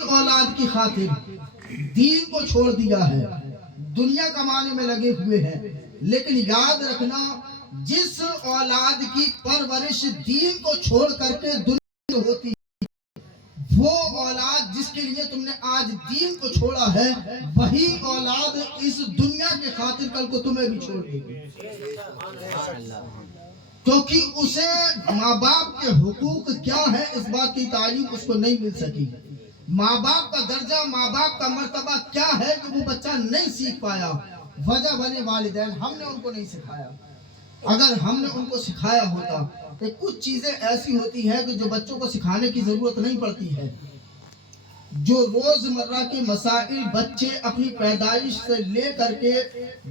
औलाद की खातिर दीन को छोड़ दिया है, दुनिया कमाने में लगे हुए हैं। लेकिन याद रखना, जिस औलाद की परवरिश दीन को छोड़ करके दुनिया में होती, वो औलाद जिसके लिए तुमने आज दीन को छोड़ा है, वही औलाद इस दुनिया के खातिर कल को तुम्हें भी छोड़ देगी। क्योंकि उसे माँ बाप के हुकूक क्या है इस बात की तालीम उसको नहीं मिल सकी। माँ बाप का दर्जा, माँ बाप का मर्तबा क्या है कि वो बच्चा नहीं सीख पाया। वजह बने वालिदैन, हमने उनको नहीं सिखाया। अगर हमने उनको सिखाया होता तो कुछ चीजें ऐसी होती हैं कि जो बच्चों को सिखाने की जरूरत नहीं पड़ती है। जो रोजमर्रा के मसाइल बच्चे अपनी पैदाइश से लेकर के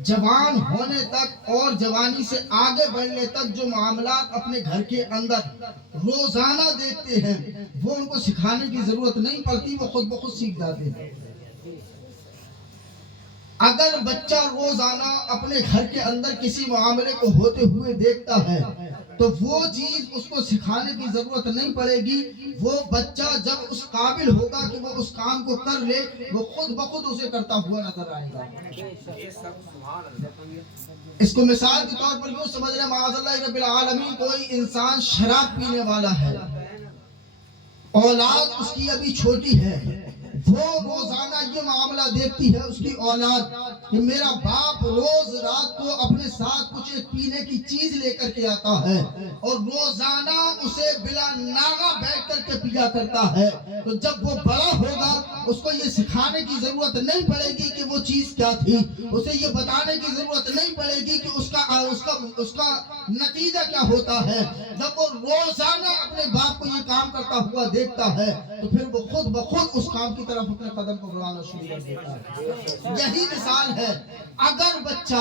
जवान होने तक और जवानी से आगे बढ़ने तक जो मामलात अपने घर के अंदर रोजाना देखते हैं, वो उनको सिखाने की जरूरत नहीं पड़ती, वो खुद ब खुद सीख जाते हैं। अगर बच्चा रोजाना अपने घर के अंदर किसी मामले को होते हुए देखता है तो वो चीज उसको सिखाने की जरूरत नहीं पड़ेगी। वो बच्चा जब उस काबिल होगा कि वो उस काम को कर ले, वो खुद ब खुद उसे करता हुआ नजर आएगा। इसको मिसाल के तौर पर यूं समझ रहे, माअज़ल्लाह रब्बिल आलमीन, कोई इंसान शराब पीने वाला है, औलाद उसकी अभी छोटी है, वो रोजाना ये मामला देखती है उसकी औलाद कि मेरा बाप रोज रात को अपने साथ कुछ एक पीने की चीज लेकर के आता है और रोजाना उसे बिला नागा बैठ करके पिया करता है। तो जब वो बड़ा होगा उसको ये सिखाने की जरूरत नहीं पड़ेगी कि वो चीज क्या थी, उसे ये बताने की जरूरत नहीं पड़ेगी कि उसका नतीजा क्या होता है। जब वो रोजाना अपने बाप को ये काम करता हुआ देखता है तो फिर वो खुद ब खुद उस काम की तरफ अपने कदम को बढ़ाना शुरू कर देता है। यही मिसाल है, अगर बच्चा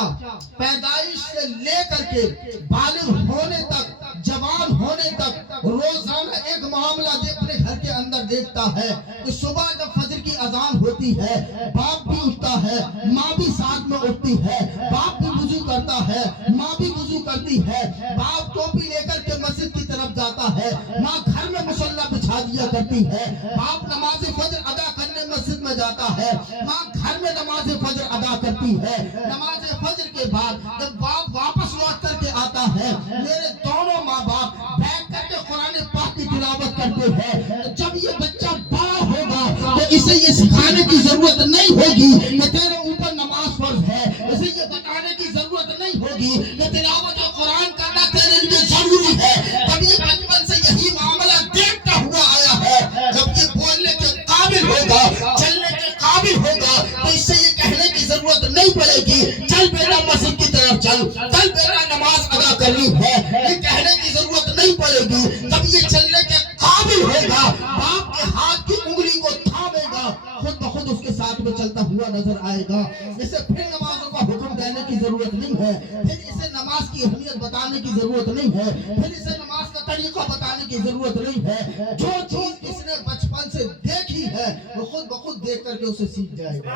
पैदाइश से लेकर के बालिग होने तक, जवान होने तक रोजाना एक मामला अपने घर के अंदर देखता है तो सुबह जब फजर की अजान होती है, बाप भी उठता है, माँ भी साथ में उठती है, बाप भी वुजू करता है, माँ भी वुजू करती है, बाप टोपी लेकर के मस्जिद की तरफ जाता है, माँ घर में मुसल्ला बिछा दिया करती है, बाप नमाज फजर अदा करने मस्जिद में जाता है, माँ घर में नमाज फजर अदा करती है। नमाज फजर के बाद जब बाप वापस लौट करके आता है, मेरे दोनों माँ बाप बैठ करके कुरान पाक की तिलावत करते हैं। तो जब ये बच्चा बड़ा होगा तो इसे ये सिखाने की जरूरत नहीं होगी कि तेरे ऊपर नमाज फर्ज है, इसे ये बताने की जरूरत नहीं होगी कि तिलावत कुरान करना तेरे लिए जरूरी है। तब ये बचपन से यही मामला देखता हुआ आया है। जब ये बोलने के काबिल होगा, चलने के काबिल होगा, तो इससे ये कहने की जरूरत नहीं पड़ेगी चल बेटा मस्जिद की तरफ चल, चल बेटा नमाज अदा करनी है, ये कहने की जरूरत नहीं पड़ेगी। जब ये चलने के काबिल होगा, बाप के हाथ की उंगली को थामेगा, खुद ब खुद उसके साथ में चलता हुआ नजर आएगा। इसे फिर नमाजों का हुक्म देने की जरूरत नहीं है, फिर इसे नमाज की अहमियत बताने की जरूरत नहीं है, फिर इसे नमाज का तरीका बताने की जरूरत नहीं है। जो चीज इसने बचपन से देखी है वो खुद ब खुद देख करके उसे सीख जाएगा।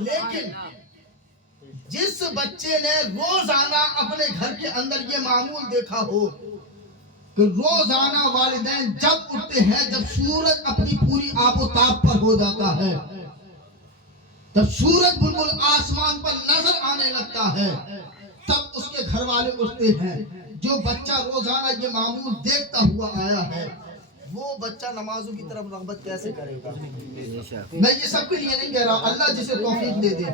लेकिन जिस बच्चे ने रोजाना अपने घर के अंदर ये मामूल देखा हो कि रोजाना वालिदैन जब उठते हैं, जब सूरज अपनी पूरी आबोताब पर हो जाता है, जब सूरज बिल्कुल आसमान पर नजर आने लगता है, तब उसके घर वाले उठते हैं। जो बच्चा रोजाना ये मामूल देखता हुआ आया है, वो बच्चा नमाजों की तरफ रग़बत कैसे करेगा? मैं ये सबके लिए नहीं कह रहा, अल्लाह जिसे तौफीक दे दे।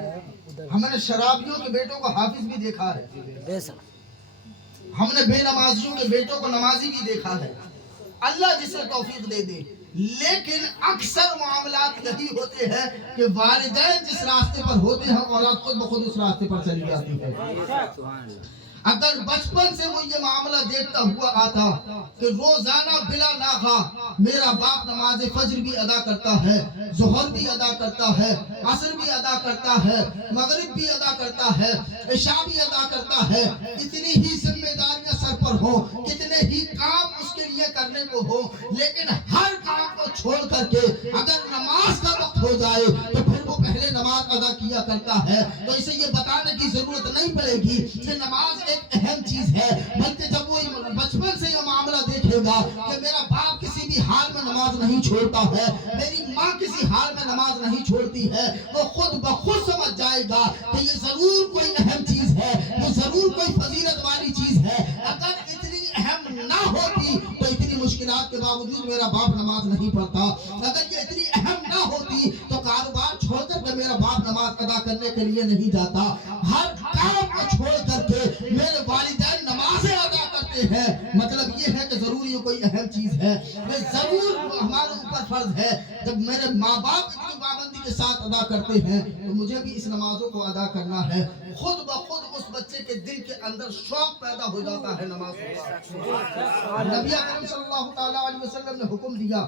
हमने शराबियों के बेटों को हाफिज भी देखा है, हमने बेनमाजियों के बेटों को नमाजी भी देखा है, अल्लाह जिसे तौफीक दे दे। लेकिन अक्सर मामलात यही होते हैं कि वालिदैन जिस रास्ते पर होते हैं, औलाद खुद ब खुद उस रास्ते पर चली जाती है। अगर बचपन से वो ये मामला देखता हुआ आता कि रोजाना बिला नागा मेरा बाप नमाज फजर भी अदा करता है, ज़ोहर भी अदा करता है, असर भी अदा करता है, मगरिब भी अदा करता है, इशा भी अदा करता है, कितनी ही जिम्मेदारियां सर पर हो, कितने ही काम उसके लिए करने को हो, लेकिन हर काम को छोड़ करके अगर नमाज का वक्त हो जाए तो फिर वो पहले नमाज अदा किया करता है। तो इसे ये बताने की जरूरत नहीं पड़ेगी कि नमाज एक अहम चीज है, बल्कि जब वो बचपन से ये मामला देखेगा कि मेरा बाप किसी भी हाल में नमाज नहीं छोड़ ہوتا ہے، میری ماں کسی حال میں نماز نہیں چھوڑتی ہے، وہ خود بخود سمجھ جائے گا کہ یہ ضرور کوئی اہم چیز ہے، وہ ضرور کوئی فضیلت والی چیز ہے۔ اگر اتنی اہم نہ ہوتی تو اتنی مشکلات کے باوجود میرا باپ نماز نہیں پڑھتا، اگر یہ اتنی اہم نہ ہوتی تو کاروبار چھوڑ کر کے میرا باپ نماز ادا کرنے کے لیے نہیں جاتا۔ ہر کام کو چھوڑ کر کے میرے والدین نمازیں ادا کرتے ہیں، مطلب یہ ہے کہ ضرور یہ کوئی اہم چیز ہے، یہ ضرور ہمارے اوپر فرض ہے۔ جب میرے ماں باپ اتنی پابندی کے ساتھ ادا کرتے ہیں تو مجھے بھی اس نمازوں کو ادا کرنا ہے۔ خود بخود اس بچے کے دل کے اندر شوق پیدا ہو جاتا ہے نماز کا۔ نبی اکرم صلی اللہ تعالیٰ علیہ وسلم نے حکم دیا،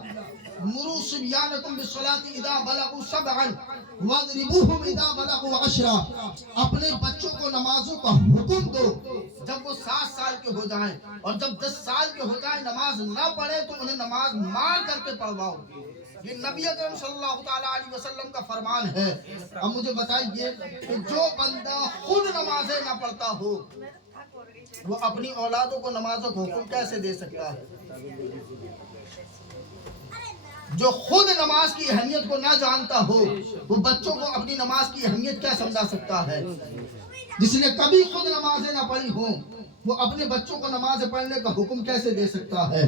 مروا صبیانکم بالصلاۃ اذا بلغوا سبعا واضربوہم اذا بلغوا عشرا، اپنے بچوں کو نمازوں کا حکم دو جب وہ 7 سال کے ہو جائیں، اور جب 10 سال کے ہو جائیں نماز نہ پڑھے تو انہیں نماز مار کر کے پڑھواؤ۔ یہ نبی اکرم صلی اللہ تعالیٰ علیہ وسلم کا فرمان ہے۔ اب مجھے بتائیے کہ جو بندہ خود نمازیں نہ پڑھتا ہو وہ اپنی اولادوں کو نمازوں کا حکم کیسے دے سکتا ہے؟ جو خود نماز کی اہمیت کو نہ جانتا ہو وہ بچوں کو اپنی نماز کی اہمیت کیا سمجھا سکتا ہے؟ جس نے کبھی خود نمازیں نہ پڑھی ہوں وہ اپنے بچوں کو نماز پڑھنے کا حکم کیسے دے سکتا ہے؟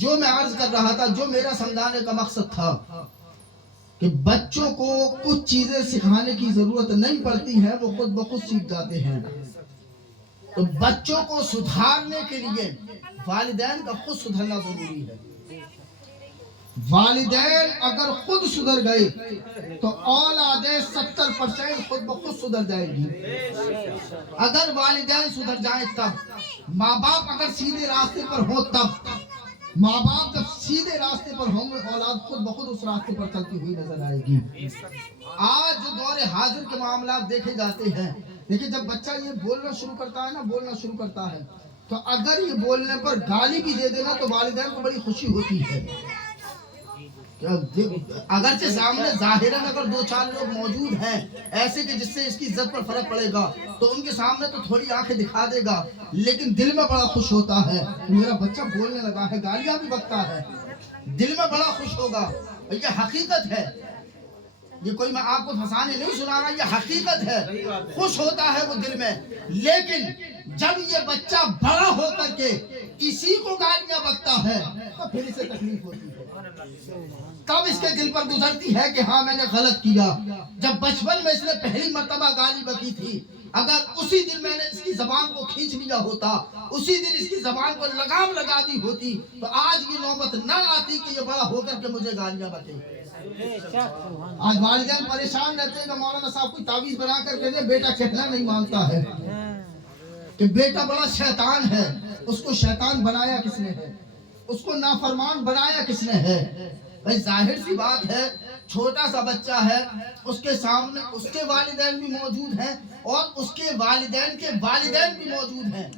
جو میں عرض کر رہا تھا، جو میرا سمجھانے کا مقصد تھا کہ بچوں کو کچھ چیزیں سکھانے کی ضرورت نہیں پڑتی ہے، وہ خود بخود سیکھ جاتے ہیں۔ تو بچوں کو سدھارنے کے لیے والدین کا خود سدھرنا ضروری ہے۔ والدین اگر خود سدھر گئے تو اولادیں 70% خود بخود سدھر جائے گی۔ اگر والدین سدھر جائیں تب، ماں باپ اگر سیدھے راستے پر ہو تب، ماں باپ جب سیدھے راستے پر ہوں گے اولاد خود بخود اس راستے پر چلتی ہوئی نظر آئے گی۔ آج جو دور حاضر کے معاملات دیکھے جاتے ہیں، دیکھیں جب بچہ یہ بولنا شروع کرتا ہے نا، بولنا شروع کرتا ہے تو اگر یہ بولنے پر گالی بھی دے دینا تو والدین کو بڑی خوشی ہوتی ہے۔ اگرچہ سامنے ظاہراً اگر 2-4 لوگ موجود ہیں ایسے کہ جس سے اس کی عزت پر فرق پڑے گا تو ان کے سامنے تو تھوڑی آنکھیں دکھا دے گا، لیکن دل میں بڑا خوش ہوتا ہے میرا بچہ بولنے لگا ہے، گالیاں بھی بکتا ہے، دل میں بڑا خوش ہوگا۔ یہ حقیقت ہے، یہ کوئی میں آپ کو پھنسانے نہیں سنا رہا، یہ حقیقت ہے، خوش ہوتا ہے وہ دل میں۔ لیکن جب یہ بچہ بڑا ہو کر کے اسی کو گالیاں بکتا ہے تو پھر اسے تکلیف ہوتی ہے، تب اس کے دل پر گزرتی ہے کہ ہاں میں نے غلط کیا۔ جب بچپن میں اس نے پہلی مرتبہ گالی بکی تھی، اگر اسی دن میں نے اس کی زبان کو کھینچ لیا ہوتا، اسی دن اس کی زبان کو لگام لگا دی ہوتی تو آج یہ نوبت نہ آتی کہ یہ بڑا ہو کر کے مجھے گالیاں بکے۔ آج والدین پریشان رہتے ہیں کہ مولانا صاحب کوئی تعویذ بنا کر کے دے، بیٹا کہنا نہیں مانتا ہے کہ بیٹا بڑا شیطان ہے۔ اس کو شیطان بنایا کس نے ہے؟ اس کو نافرمان بنایا کس نے ہے؟ بھائی ظاہر سی بات ہے، چھوٹا سا بچہ ہے، اس کے سامنے اس کے والدین بھی موجود ہیں اور اس کے والدین بھی موجود ہیں۔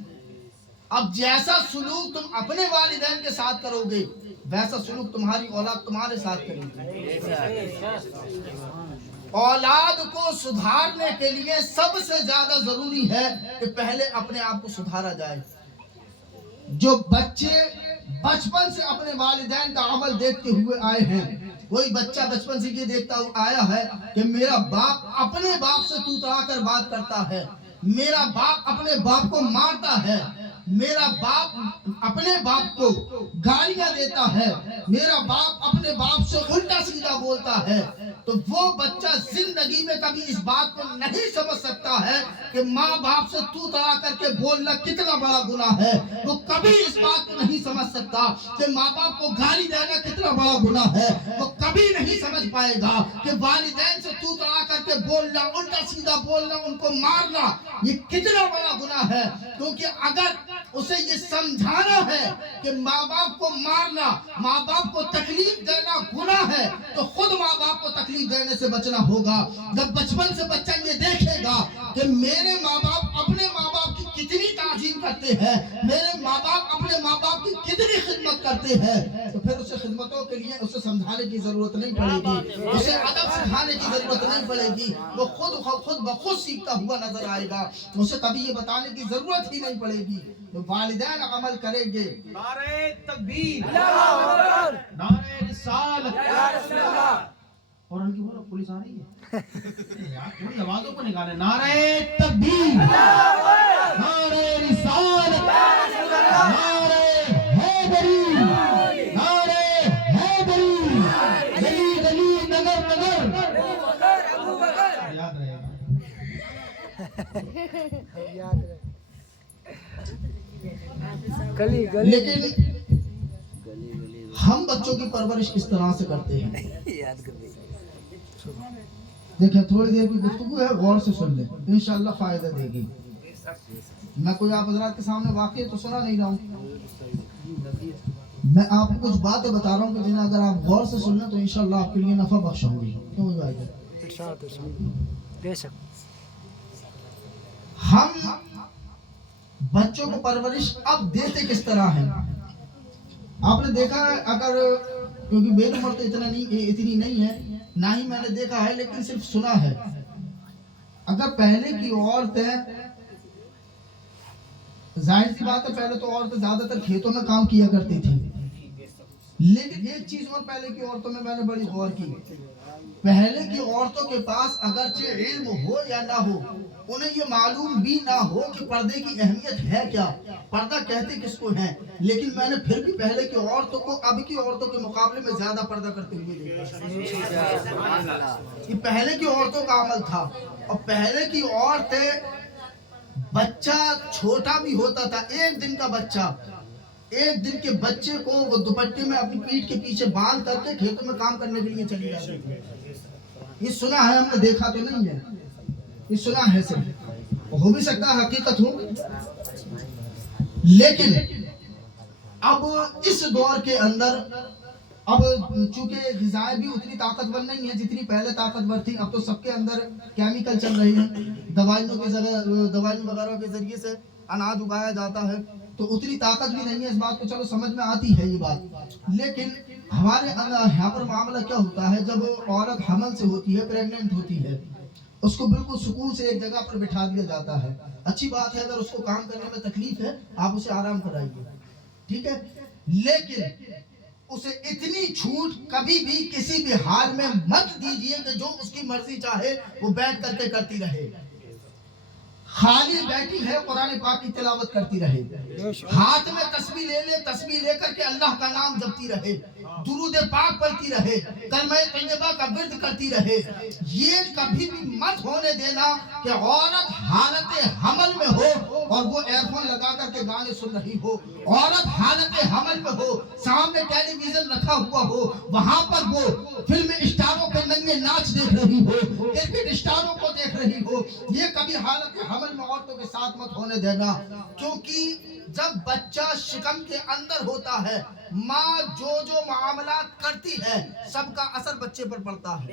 اب جیسا سلوک تم اپنے والدین کے ساتھ کرو گے ویسا سلوک تمہاری اولاد تمہارے ساتھ کرے گی۔ اولاد کو سدھارنے کے لیے سب سے زیادہ ضروری ہے کہ پہلے اپنے آپ کو سدھارا جائے۔ جو بچے بچپن سے اپنے والدین کا عمل دیکھتے ہوئے آئے ہیں، وہی بچہ بچپن سے یہ دیکھتا ہوا آیا ہے کہ میرا باپ اپنے باپ سے توترا کر بات کرتا ہے، میرا باپ اپنے باپ کو مارتا ہے، میرا باپ اپنے باپ کو گالیاں دیتا ہے، میرا باپ اپنے باپ سے الٹا سیدھا بولتا ہے، تو وہ بچہ زندگی میں کبھی اس بات کو نہیں سمجھ سکتا ہے کہ ماں باپ سے تو تڑا کر کے بولنا کتنا بڑا گناہ ہے۔ وہ کبھی اس بات کو نہیں سمجھ سکتا کہ ماں باپ کو گالی دینا کتنا بڑا گناہ ہے۔ وہ کبھی نہیں سمجھ پائے گا کہ والدین سے تو تڑا کر کے بولنا، الٹا سیدھا بولنا، ان کو مارنا یہ کتنا بڑا گناہ ہے۔ کیونکہ اگر اسے یہ سمجھانا ہے کہ ماں باپ کو مارنا، ماں باپ کو تکلیف دینا گناہ ہے تو خود ماں باپ کو تکلیف دینے سے بچنا ہوگا۔ جب بچپن سے بچہ یہ دیکھے گا کہ میرے ماں باپ اپنے ماں باپ کی کتنی تعظیم کرتے ہیں، میرے ماں باپ اپنے ماں باپ کی کتنی خدمت کرتے ہیں، تو پھر اسے خدمتوں کے لیے اسے سمجھانے کی ضرورت نہیں پڑے گی، اسے ادب سکھانے کی ضرورت نہیں پڑے گی، وہ خود بخود سیکھتا ہوا نظر آئے گا، اسے کبھی یہ بتانے کی ضرورت ہی نہیں پڑے گی۔ والدین عمل کریں گے، نعرہ تکبیر، نعرہ रिसालत और उनकी बोलो पुलिस आ रही है यार थोड़ी आवाजों को निकाले नारे तकबीर नारे रिसालत नारे हैदरी नारे हैदरी गली गली नगर नगर याद रहेगा गली गली लेकिन हम बच्चों की परवरिश किस तरह से करते हैं याद कर देखिए थोड़ी देर की गुफ्तगू है गौर से सुन ले इंशाल्लाह फायदा देगी मैं कोई आप हजरात के सामने वाकई तो सुना नहीं रहा हूँ मैं आपको कुछ बातें बता रहा हूँ कि जिन्हें अगर आप गौर से सुन लें तो इंशाल्लाह आपके लिए नफा बख्श होंगी क्यों भाई बेशक हम बच्चों को परवरिश अब देते किस तरह है आपने देखा है अगर क्योंकि मेरी उम्र तो इतनी नहीं है ना ही मैंने देखा है लेकिन सिर्फ सुना है अगर पहले की औरतें जाहिर सी बात है पहले तो औरतें ज्यादातर खेतों में काम किया करती थी लेकिन एक चीज और पहले की औरतों में मैंने बड़ी गौर की पहले की औरतों के पास अगरचे इल्म हो या ना हो उन्हें ये मालूम भी ना हो कि पर्दे की अहमियत है क्या पर्दा कहते किसको है लेकिन मैंने फिर भी पहले की औरतों को अब की औरतों के मुकाबले में ज्यादा पर्दा करते हुए देखा ये पहले की औरतों का अमल था और पहले की औरतें बच्चा छोटा भी होता था एक दिन का बच्चा एक दिन के बच्चे को वो दुपट्टे में अपनी पीठ के पीछे बांध करके खेतों में काम करने के लिए चली जाती थी ये सुना है हमने देखा तो नहीं है ये सुना है सिर्फ हो भी सकता है हकीकत हो लेकिन अब इस दौर के अंदर अब चूंकि ग़िज़ाएं भी उतनी ताकतवर नहीं है जितनी पहले ताकतवर थी अब तो सबके अंदर केमिकल चल रही है दवाइयों वगैरह के जरिए से अनाज उगाया जाता है तो उतनी ताकत भी नहीं है इस बात को चलो समझ में आती है ये बात लेकिन हमारे यहाँ पर मामला क्या होता है जब औरत हमल से होती है प्रेग्नेंट होती है उसको बिल्कुल सुकून से एक जगह पर बिठा दिया जाता है अच्छी बात है अगर उसको काम करने में तकलीफ है आप उसे आराम कराइए ठीक है लेकिन उसे इतनी छूट कभी भी किसी भी हाल में मत दीजिए कि जो उसकी मर्जी चाहे वो बैठ करके करती रहे खाली बैठी है कुरान पाक की तिलावत करती रहे हाथ में तस्बीह ले तस्बीह लेकर के अल्लाह का नाम जपती रहे दुरूद पाक पढ़ती रहे कलमा तैयबा का विर्द करती रहे ये कभी भी मत होने देना कि औरत हालत हमल में हो और वो एयरफोन लगा करके गाने सुन रही हो औरत हालत हमल में हो सामने टेलीविजन रखा हुआ हो वहां पर वो फिल्म स्टारों के नंगे नाच देख रही हो क्रिकेट स्टारों को देख रही हो ये कभी हालत हमल में औरतों के साथ मत होने देना क्योंकि जब बच्चा शिकम के अंदर होता है माँ जो मामला करती है सबका असर बच्चे पर पड़ता है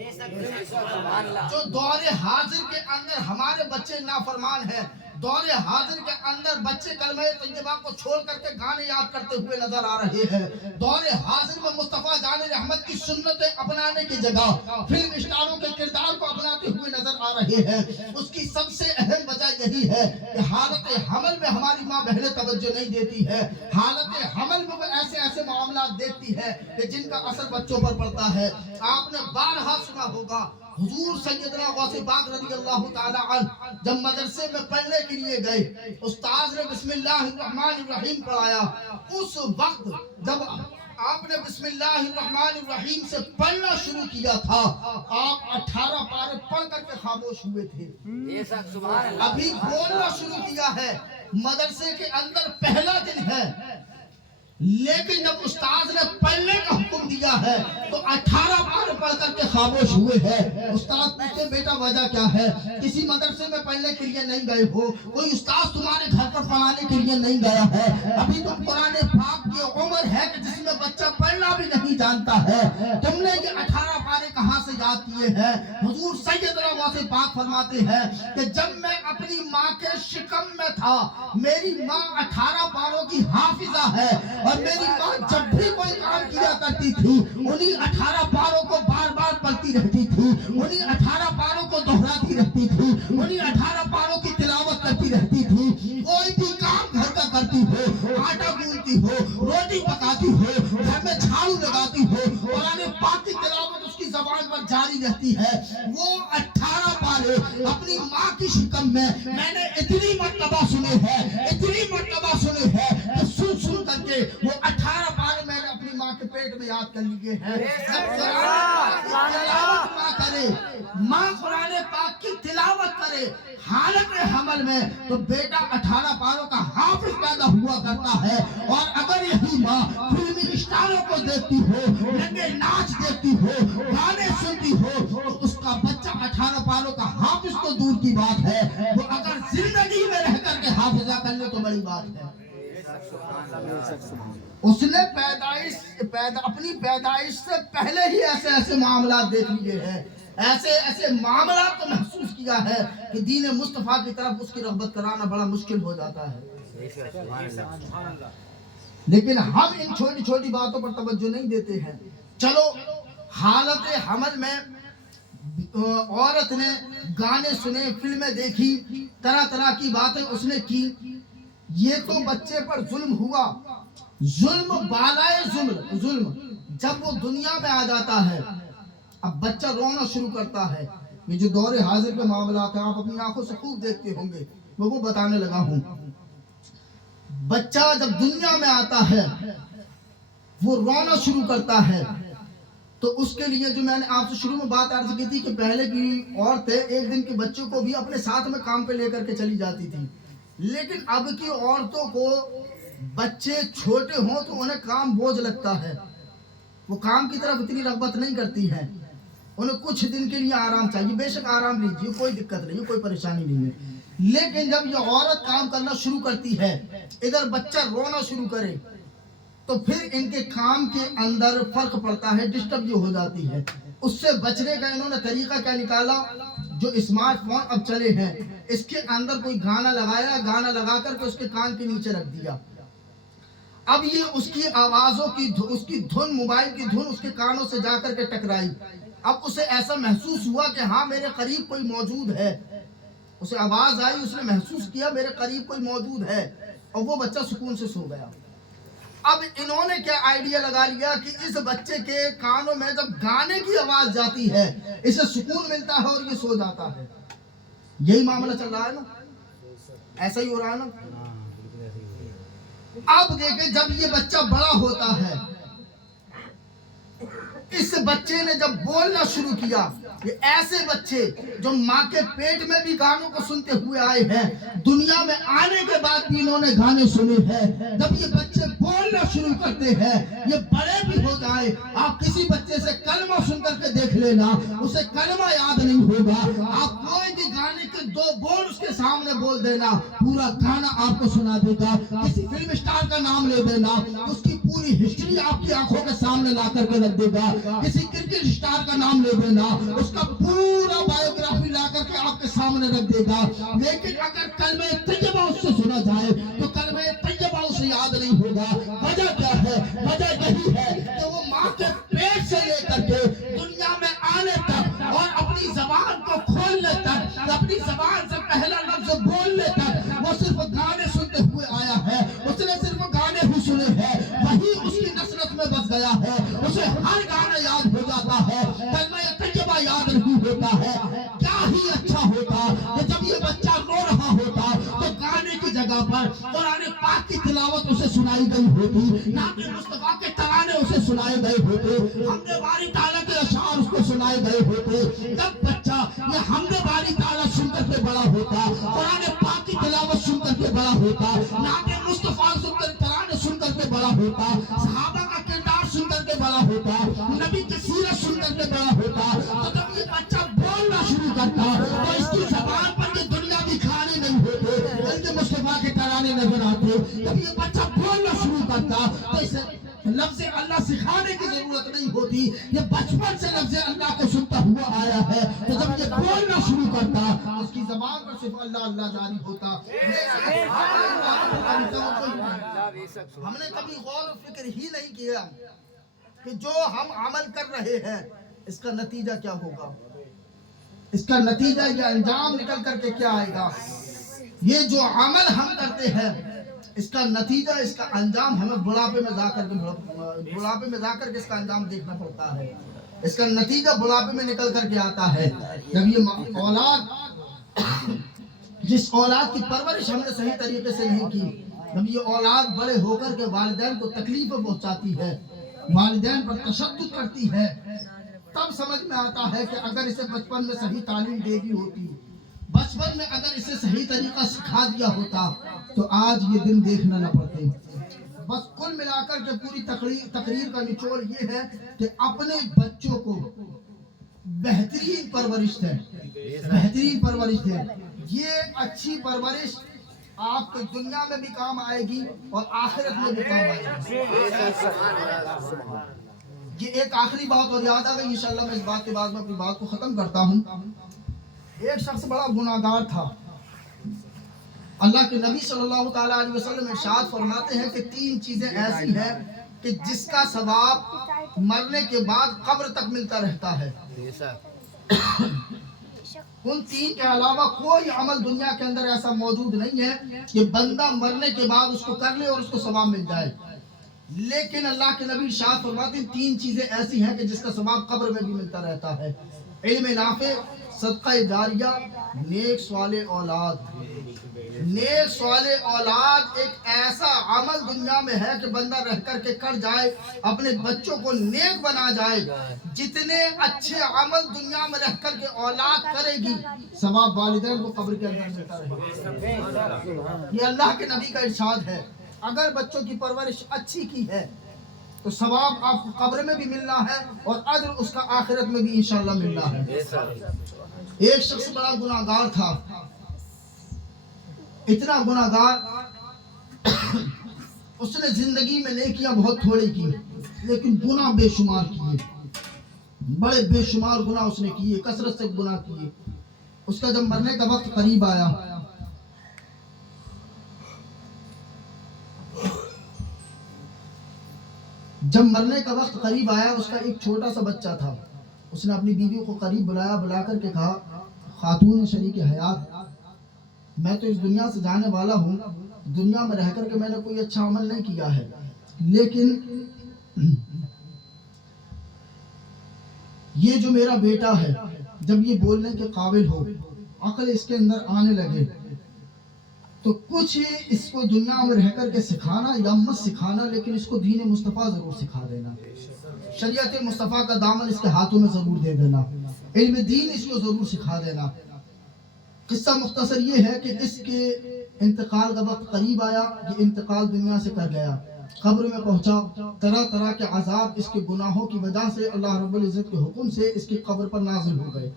जो दौरे हाजिर के अंदर हमारे बच्चे नाफरमान हैं दौरे हाजिर के अंदर बच्चे कलमा तैयबा को छोड़ करके गाने याद करते हुए नजर आ रहे हैं दौरे हाजिर में मुस्तफा जान रहमत की सुन्नतें अपनाने की जगह फिल्म स्टारों के किरदार को अपनाते हुए नजर आ रहे हैं उसकी सबसे अहम वजह यही है कि हालत हमल में हमारी माँ बहनें तवज्जो नहीं देती है हालत हमल में वो ऐसे ऐसे मामला देखती है कि जिनका असर बच्चों पर पड़ता है आपने बारहा सुना होगा हुजूर सैयदना गौसे पाक रज़ियल्लाहु ताला अन्हु जब मदरसे में पढ़ने के लिए गए उस्ताद ने बिस्मिल्लाहिर्रहमानिर्रहीम पढ़ाया उस वक्त जब आपने बिस्मिल्लाहिर्रहमानिर्रहीम से पढ़ना शुरू किया था आप 18 पारे पढ़ करके खामोश हुए थे अभी बोलना शुरू किया है मदरसे के अंदर पहला दिन है लेकिन जब उस्ताद ने पढ़ने का हुक्म दिया है तो 18 बार पढ़ करके खामोश हुए हैं उस्ताद पूछते बेटा वजह क्या है किसी मदरसे में पढ़ने के लिए नहीं गए हो कोई उस्ताद तुम्हारे घर पर पढ़ाने के लिए नहीं गया है अभी तो कुरान पाक की उम्र है कि जिसमें बच्चा पढ़ना भी नहीं जानता है तुमने ये 18 पारे कहां से याद किए हैं हुजूर सैयदना गौसे पाक फरमाते हैं कि जब मैं अपनी माँ के शिकम में था मेरी माँ 18 पारों की हाफिजा है और मेरी माँ जब भी कोई काम किया करती थी उन्हीं 18 पारों को बार बार पढ़ती रहती थी उन्हीं 18 पारों को दोहराती रहती थी उन्हीं 18 पारों की तिलावत करती रहती थी कोई भी काम घर का करती हो आटा गूंथती हो रोटी पकाती हो घर में झाड़ू लगाती हो कुरान जारी रहती है। वो 18 पारे अपनी माँ की शिकम में मैंने इतनी मर्तबा सुने हैं, इतनी मर्तबा सुने हैं कि सुन करके वो 18 पारे मैंने अपनी माँ के पेट में याद कर लिए हैं। माँ कुरान पाक की तिलावत करे हालत हमल में, तो बेटा 18 पारों का हाफिज पैदा हुआ करता है। और अगर यही माँ फिल्मी स्टारों को देखती हो, नंगे नाच देखती हो, गाने सुनती हो, तो उसका बच्चा 18 पारों का हाफिज तो दूर की बात है, वो अगर जिंदगी में रह करके हाफिजा कर ले तो बड़ी बात है। उसने अपनी पैदाइश से पहले ही ऐसे ऐसे मामला देख लिए हैं, ऐसे ऐसे मामला को महसूस किया है कि दीन मुस्तफा की तरफ उसकी रग़बत कराना बड़ा मुश्किल हो जाता है। लेकिन हम इन छोटी छोटी बातों पर तवज्जो नहीं देते हैं। चलो हालत हमल में औरत ने गाने सुने, फिल्में देखी, तरह तरह की बातें उसने की, ये तो बच्चे पर जुल्म हुआ। जुल्म बालाए जुल्म जब वो दुनिया में आ जाता है, अब बच्चा रोना शुरू करता है। ये जो दौरे हाजिर के मामला है आप अपनी आंखों से खूब देखते होंगे, मैं वो बताने लगा हूँ। बच्चा जब दुनिया में आता है वो रोना शुरू करता है, तो उसके लिए जो मैंने आपसे शुरू में बात अर्ज की थी कि पहले की औरतें एक दिन के बच्चों को भी अपने साथ में काम पे लेकर के चली जाती थी, लेकिन अब की औरतों को बच्चे छोटे हों तो उन्हें काम बोझ लगता है, वो काम की तरफ इतनी रग़बत नहीं करती हैं, उन्हें कुछ दिन के लिए आराम चाहिए। बेशक आराम लीजिए, कोई दिक्कत नहीं, कोई परेशानी नहीं है, लेकिन जब ये औरत काम करना शुरू करती है, इधर बच्चा रोना शुरू करे, तो फिर इनके काम के अंदर फर्क पड़ता है, डिस्टर्ब ये हो जाती है। उससे बचने का इन्होंने तरीका क्या निकाला, जो स्मार्टफोन अब चले हैं, इसके अंदर कोई गाना लगाया, गाना लगा करके उसके कान के नीचे रख दिया। अब ये उसकी आवाजों की उसकी धुन, मोबाइल की धुन उसके कानों से जाकर के टकराई। अब उसे ऐसा महसूस हुआ कि हाँ मेरे करीब कोई मौजूद है, उसे आवाज आई, उसने महसूस किया मेरे करीब कोई मौजूद है, और वो बच्चा सुकून से सो गया। अब इन्होंने क्या आइडिया लगा लिया कि इस बच्चे के कानों में जब गाने की आवाज जाती है इसे सुकून मिलता है और ये सो जाता है। यही मामला चल रहा है ना, ऐसा ही हो रहा है ना। अब देखें जब ये बच्चा बड़ा होता है, इस बच्चे ने जब बोलना शुरू किया, ये ऐसे बच्चे जो माँ के पेट में भी गानों को सुनते हुए आए हैं, दुनिया में आने के बाद भी इन्होंने गाने सुने हैं, जब ये बच्चे बोलना शुरू करते हैं, ये बड़े भी हो जाए, आप किसी बच्चे से कलमा सुन करके देख लेना, उसे कलमा याद नहीं होगा। आप कोई भी गाने के 2 बोल उसके सामने बोल देना, पूरा गाना आपको सुना देगा। किसी फिल्म स्टार का नाम ले देना, उसकी पूरी हिस्ट्री आपकी आंखों के सामने ला करके रख देगा। किसी क्रिकेट स्टार का नाम ले देना, उसका पूरा बायोग्राफी ला करके आपके सामने रख देगा। लेकिन अगर कलमे तैयबा उससे सुना जाए तो कलमे तैयबा उसे याद नहीं होगा। वजह क्या है? वजह यही है कि वो माँ के पेट से लेकर के दुनिया में आने तक और अपनी जबान को खोलने तक, अपनी जबान से पहला लफ्ज बोलने तक वो सिर्फ गाने सुनते हुए आया है, उसने सिर्फ गाने ही सुने हैं, वही उसकी नसरत में बस गया है, उसे हर गाना याद हो जाता है, कलमा तैयबा याद नहीं होता है। क्या ही अच्छा होता कि जब ये बच्चा रो रहा होता तो गाने की जगह पर कुरान पाक की तिलावत उसे सुनाई गई होती, नाते मुस्तफा के तराने उसे सुनाए गए होते, हमने बारी ताला के अशार उसको सुनाए गए होते। जब बच्चा ये हमने बारी ताला सुन करके बड़ा होता, कुरान पाक की तिलावत सुन करके बड़ा होता, नाते मुस्तफा सुनकर तराने सुन करके बड़ा होता, सहाबा का किरदार सुन करके बड़ा होता, नबी की सीरत सुन करके बड़ा होता, तो जब ये बच्चा बोलना शुरू करता तो इसकी जबान पर ये दुनिया की खाने नहीं होते, बल्कि मुस्तफा के तराने नजर आते। जब ये बच्चा बोलना शुरू करता तो इसे लफ्ज़ अल्लाह सिखाने की जरूरत नहीं होती, ये बचपन से लफ्ज़ अल्लाह को सुनता हुआ आया है, तो जब ये बोलना शुरू करता उसकी जबान पर सिर्फ अल्लाह अल्लाह जारी होता। हमने कभी गौर और फिक्र ही नहीं किया कि जो हम अमल कर रहे हैं इसका नतीजा क्या होगा, इसका नतीजा या अंजाम निकल करके क्या आएगा। ये जो अमल हम करते हैं इसका नतीजा, इसका अंजाम हमें बुढ़ापे में जाकर के इसका अंजाम देखना पड़ता है। اس کا نتیجہ بڑھاپے میں نکل کر کے آتا ہے. جب یہ اولاد جس اولاد کی پرورش ہم نے صحیح طریقے سے نہیں کی، جب یہ اولاد بڑے ہو کر کے والدین کو تکلیف پہنچاتی ہے، والدین پر تشدد کرتی ہے، تب سمجھ میں آتا ہے کہ اگر اسے بچپن میں صحیح تعلیم دے دی ہوتی، بچپن میں اگر اسے صحیح طریقہ سکھا دیا ہوتا تو آج یہ دن دیکھنا نہ پڑتے. بس کل ملا کر کے پوری تقریر کا نچوڑ یہ ہے کہ اپنے بچوں کو بہترین پرورش دیں، بہترین پرورش دیں. یہ اچھی پرورش آپ کو دنیا میں بھی کام آئے گی اور آخرت میں بھی کام آئے گی. یہ ایک آخری بات اور یاد آ گئی، انشاءاللہ میں اس بات کے بعد میں اپنی بات کو ختم کرتا ہوں. ایک شخص بڑا گناہگار تھا. اللہ کے نبی صلی اللہ تعالیٰ علیہ وسلم ارشاد فرماتے ہیں کہ 3 چیزیں ایسی ہیں کہ جس کا ثواب مرنے کے بعد قبر تک ملتا رہتا ہے. ان 3 کے علاوہ کوئی عمل دنیا کے اندر ایسا موجود نہیں ہے کہ بندہ مرنے کے بعد اس کو کر لے اور اس کو ثواب مل جائے. لیکن اللہ کے نبی ارشاد فرماتے ہیں 3 چیزیں ایسی ہیں کہ جس کا ثواب قبر میں بھی ملتا رہتا ہے. علم نافع، صدقہ جاریہ، نیک صالح اولاد. نیک صالح اولاد ایک ایسا عمل دنیا میں ہے کہ بندہ رہ کر کے کر جائے، اپنے بچوں کو نیک بنا جائے. جتنے اچھے عمل دنیا میں رہ کر کے اولاد کرے گی، ثواب والدین کو قبر کے اندر ملتا رہے گا. یہ اللہ کے نبی کا ارشاد ہے. اگر بچوں کی پرورش اچھی کی ہے تو ثواب آپ کو قبر میں بھی ملنا ہے اور اجر اس کا آخرت میں بھی انشاءاللہ ملنا ہے. ایک شخص بڑا گناہگار تھا، اتنا گناہگار اس نے زندگی میں نیکیاں بہت تھوڑی کی لیکن گناہ بے شمار کیے. بڑے بے شمار گناہ اس نے کیے، کثرت سے گناہ کیے. اس کا جب مرنے کا وقت قریب آیا، اس کا ایک چھوٹا سا بچہ تھا. اس نے اپنی بیوی کو قریب بلا کر کے کہا، خاتون شریک حیات، میں تو اس دنیا سے جانے والا ہوں، دنیا میں رہ کر کے میں نے کوئی اچھا عمل نہیں کیا ہے، لیکن یہ جو میرا بیٹا ہے جب یہ بولنے کے قابل ہو، عقل اس کے اندر آنے لگے، تو کچھ اس کو دنیا میں رہ کر کے سکھانا یا مت سکھانا، لیکن اس کو دین مصطفیٰ ضرور سکھا دینا، شریعت مصطفیٰ کا دامن اس کے ہاتھوں میں ضرور دے دینا، علم دین اس کو ضرور سکھا دینا. قصہ مختصر یہ ہے کہ اس کے انتقال کا وقت قریب آیا، یہ انتقال دنیا سے کر گیا، قبر میں پہنچا. طرح طرح کے عذاب اس کے گناہوں کی وجہ سے اللہ رب العزت کے حکم سے اس کی قبر پر نازل ہو گئے.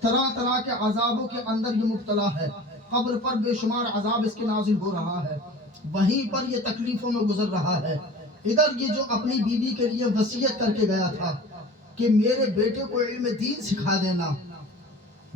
طرح طرح کے عذابوں کے اندر یہ مبتلا ہے، قبر پر بے شمار عذاب اس کے نازل ہو رہا ہے، وہیں پر یہ تکلیفوں میں گزر رہا ہے. ادھر یہ جو اپنی بیوی کے لیے وصیت کر کے گیا تھا کہ میرے بیٹے کو علم دین سکھا دینا،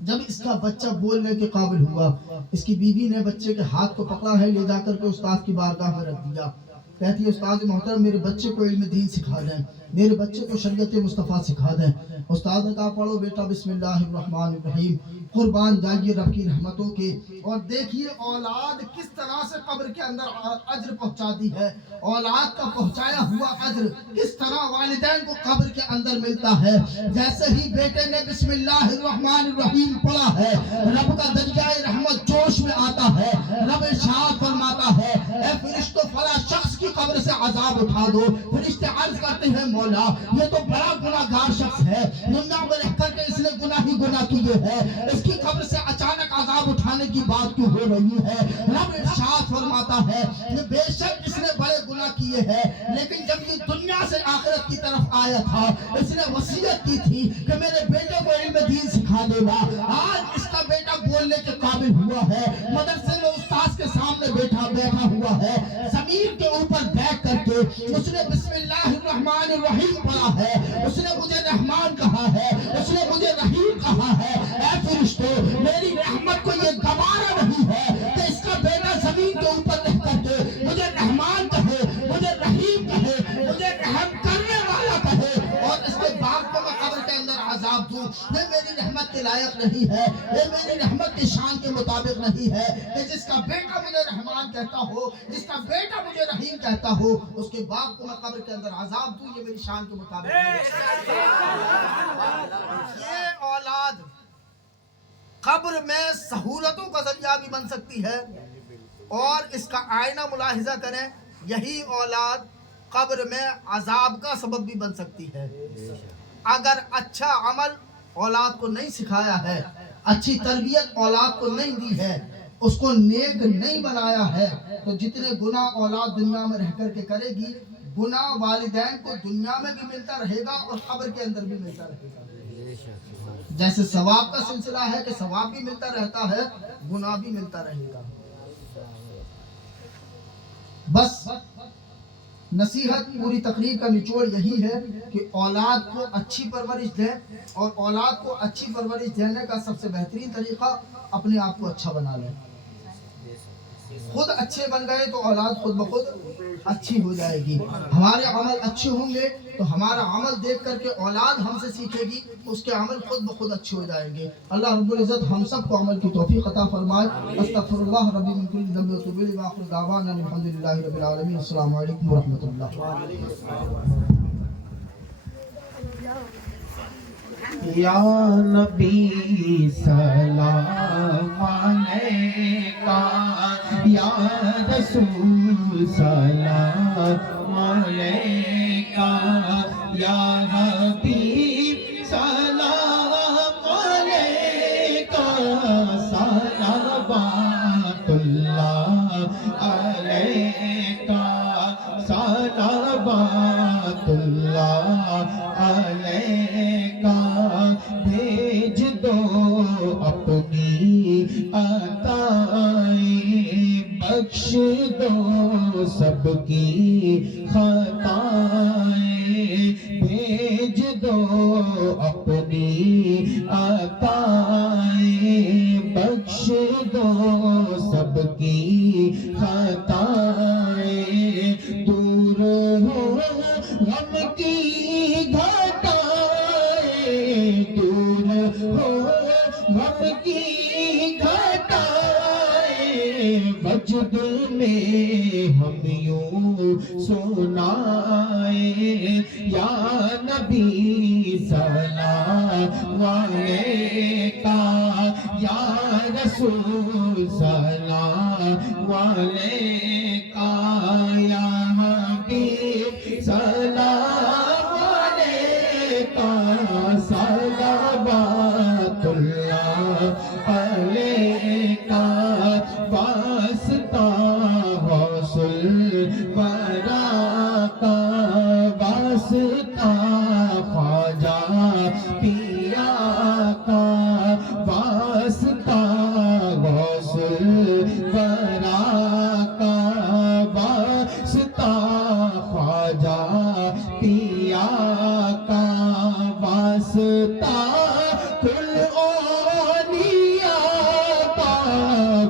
جب اس کا بچہ بولنے کے قابل ہوا، اس کی بیوی نے بچے کے ہاتھ کو پکڑا ہے، لے جا کر کے استاد کی بارگاہ میں رکھ دیا. کہتی ہے، استاد محترم میرے بچے کو علم دین سکھا دیں، میرے بچے کو شریعت مصطفیٰ سکھا دیں. استاد نے کہا، پڑھو بیٹا بسم اللہ الرحمن الرحیم. قربان جائیے رب کی رحمتوں کے، اور دیکھیے اولاد کس طرح سے قبر کے اندر اجر پہنچاتی ہے. اولاد کا پہنچایا ہوا اجر کس طرح والدین کو قبر کے اندر ملتا ہے. جیسے ہی بیٹے نے بسم اللہ الرحمن الرحیم پڑھا ہے، رب کا دریائے رحمت جوش میں آتا ہے. رب ارشاد فرماتا ہے، اے فرشتوں فلاں شخص کی قبر سے عذاب اٹھا دو. فرشتے عرض کرتے ہیں، مولا یہ تو بڑا گناہگار شخص ہے، دنیا میں رہ کر کے اس نے گناہ ہی گناہ کیے ہیں، اس کی قبر سے اچانک عذاب اٹھانے کی بات کیوں ہو رہی ہے؟ رب ارشاد فرماتا ہے کہ بے شک اس نے بڑے گناہ کیے ہیں، لیکن جب یہ دنیا سے آخرت کی طرف آیا تھا، اس نے وصیت کی تھی کہ میرے بیٹے کو علم دین سکھا دینا. آج اس کا بیٹا بولنے کے قابل ہوا ہے، مدرسے میں استاذ کے سامنے بیٹھا ہوا ہے، زمین کے اوپر بیٹھ کر کے اس نے بسم اللہ الرحمن الرحیم پڑھا ہے، اس نے مجھے رحمان کہا ہے، اس نے مجھے رحیم کہا ہے. اے فرشتوں، میری رحمت کو یہ گوارا نہیں ہے کہ اس کا بیٹا زمین کے اوپر رہ کر کے مجھے رحمان کہے، مجھے رحیم کہے، مجھے رحم کرنے والا کہے، اور اس کے باپ کو میں قبر کے اندر عذاب عذاب دوں، یہ میری رحمت کے لائق نہیں ہے، یہ میری رحمت کے شان کے مطابق نہیں ہے کہ جس کا بیٹا مجھے رحمان کہتا ہو، جس کا بیٹا مجھے رحیم کہتا ہو، اس کے باپ کو میں قبر کے اندر عذاب دوں، یہ میری شان کے مطابق نہیں ہے۔ یہ اولاد قبر میں سہولتوں کا ذریعہ بھی بن سکتی ہے، اور اس کا آئینہ ملاحظہ کریں، یہی اولاد قبر میں عذاب کا سبب بھی بن سکتی ہے۔ اگر اچھا عمل اولاد کو نہیں سکھایا ہے، اچھی تربیت اولاد کو نہیں دی ہے، اس کو نیک نہیں بنایا ہے، تو جتنے گناہ اولاد دنیا میں رہ کر کے کرے گی، گناہ والدین کو دنیا میں بھی ملتا رہے گا اور قبر کے اندر بھی ملتا رہے گا۔ جیسے ثواب کا سلسلہ ہے کہ ثواب بھی ملتا رہتا ہے، گناہ بھی ملتا رہے گا۔ بس نصیحت پوری تقریر کا نچوڑ یہی ہے کہ اولاد کو اچھی پرورش دیں، اور اولاد کو اچھی پرورش دینے کا سب سے بہترین طریقہ اپنے آپ کو اچھا بنا لیں۔ خود اچھے بن گئے تو اولاد خود بخود اچھی ہو جائے گی۔ ہمارے عمل اچھے ہوں گے تو ہمارا عمل دیکھ کر کے اولاد ہم سے سیکھے گی، اس کے عمل خود بخود اچھے ہو جائیں گے۔ اللہ رب العزت ہم سب کو عمل کی توفیق عطا فرمائے۔ استغفر اللہ ربی من کل ذنب و اتوب الیہ، وآخر دعوانا الحمدللہ رب العالمین۔ السلام علیکم ورحمۃ اللہ۔ یا نبی سلام علیکہ، یا رسول سلام علیکہ، یا حبیب سلام علیکہ، صلوات اللہ علیکہ، صلوات اللہ علیکہ، بھیج دو اپنی عطائیں، بخش دو سب کی خطائیں، بھیج دو اپنی عطائیں، بخش دو سب کی خطائیں، دور ہو غم کی گھٹائیں، دور ہو غم کی گھٹائیں، وجد میں ہم یوں سنائیں، یا نبی سلام علیکہ، یا رسول سلام علیکہ، یا حبیب سلام علیکہ، صلوات اللہ علیکہ، واسطہ غوث الورا کا، واسطہ خواجہ پیا کا، واسطہ غوث الورا کا، واسطہ خواجہ پیا کا، واسطہ کل اولیاء کا،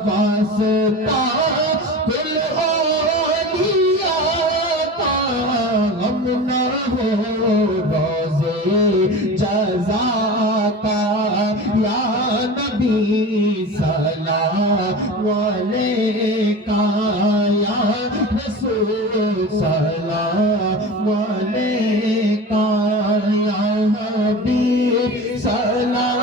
واسطہ کل اولیاء کا، غم نہ ہو روزے جزا کا، یا نبی سلام علیکہ، یا رسول سلام علیکہ، یا حبیب سلام